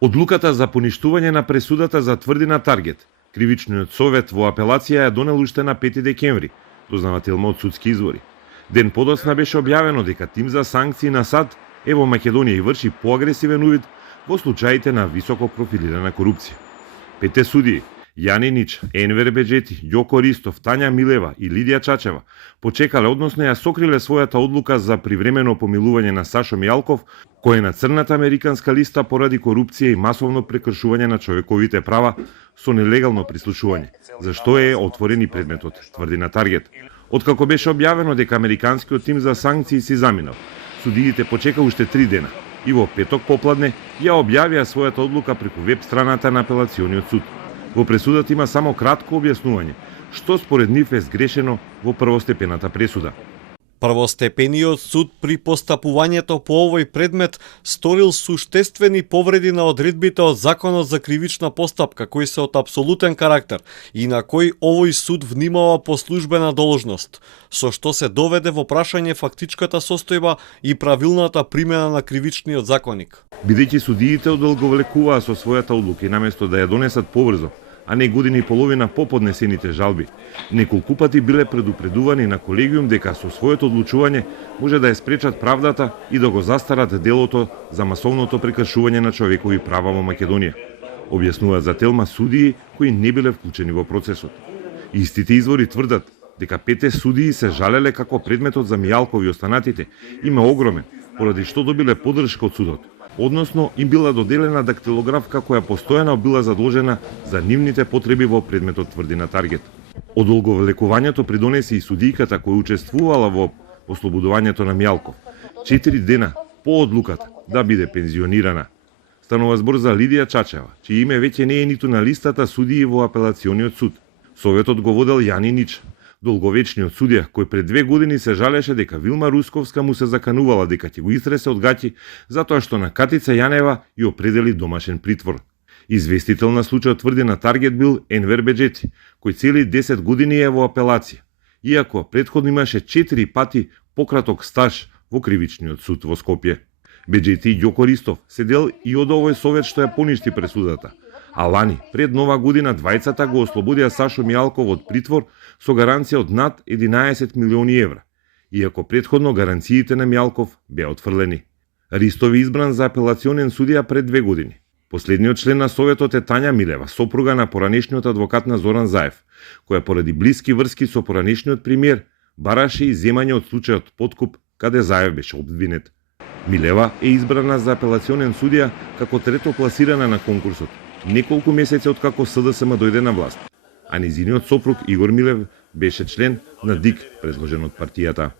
Одлуката за поништување на пресудата за тврдина Таргет, кривичниот совет во апелација ја донел уште на 5 декември, дознава Телма од судски извори. Ден подоцна беше објавено дека тим за санкции на САД е во Македонија и врши поагресивен увид во случаите на високо профилирана корупција. 5 судии Јани Нич, Енвер Беџети, Јоко Ристов, Тања Милева и Лидија Чачева почекале, односно ја сокриле својата одлука за привремено помилување на Сашо Мијалков, кој е на црната американска листа поради корупција и масовно прекршување на човековите права со нелегално прислушување, за што е отворен и предметот, тврди на Таргет. Откако беше објавено дека американскиот тим за санкции си заминал, судиите почека уште 3 дена и во петок попладне ја објавија својата одлука преку веб страната на апелациониот суд. Во пресудата има само кратко објаснување што според нив е сгрешено во првостепената пресуда. Првостепениот суд при постапувањето по овој предмет сторил суштествени повреди на одредбите од Законот за кривична постапка, кои се од апсолутен карактер и на кој овој суд внимава по службена должност, со што се доведе во прашање фактичката состојба и правилната примена на кривичниот законник. Бидејќи судиите одолговлекуваа со својата одлука и наместо да ја донесат побрзо, а не година и половина по поднесените жалби, неколку пати биле предупредувани на колегиум дека со своето одлучување може да ја спречат правдата и да го застарат делото за масовното прекршување на човекови права во Македонија. Објаснуваат за Телма судии кои не биле вклучени во процесот. Истите извори тврдат дека 5 судии се жалеле како предметот за Мијалков и останатите има огромен, поради што добиле поддршка од судот. Односно, им била доделена дактилографка која постојано била задолжена за нивните потреби во предметот, тврди на Таргет. Одолговлекувањето придонеси и судијката која учествувала во ослободувањето на Мијалков 4 дена по одлуката да биде пензионирана. Станува збор за Лидија Чачева, чие име веќе не е ниту на листата судии во апелациониот суд. Советот го водел Јани Нич, долговечниот судија кој пред 2 години се жалеше дека Вилма Русковска му се заканувала дека ќе го истресе од гаќи затоа што на Катица Јанева ја определи домашен притвор. Известител на случајот, тврди на Таргет, бил Енвер Беџети, кој цели 10 години е во апелација, иако претходно имаше 4 пати пократок стаж во кривичниот суд во Скопје. Беџети и Јоко Ристов се дел и од овој совет што ја поништи пресудата. А лани, пред нова година, двајцата го ослободија Сашо Мијалков од притвор со гаранција од над 11 милиони евра, иако претходно гаранциите на Мијалков беа отфрлени. Ристов е избран за апелационен судија пред 2 години. Последниот член на советот е Тања Милева, сопруга на поранешниот адвокат на Зоран Заев, која поради блиски врски со поранешниот премиер бараше и земање од случајот подкуп каде Заев беше обвинет. Милева е избрана за апелационен судија како трето пласирана на конкурсот, неколку месеци откако СДСМ дојде на власт, а низиниот сопруг Игор Милев беше член на ДИК, предложен од партијата.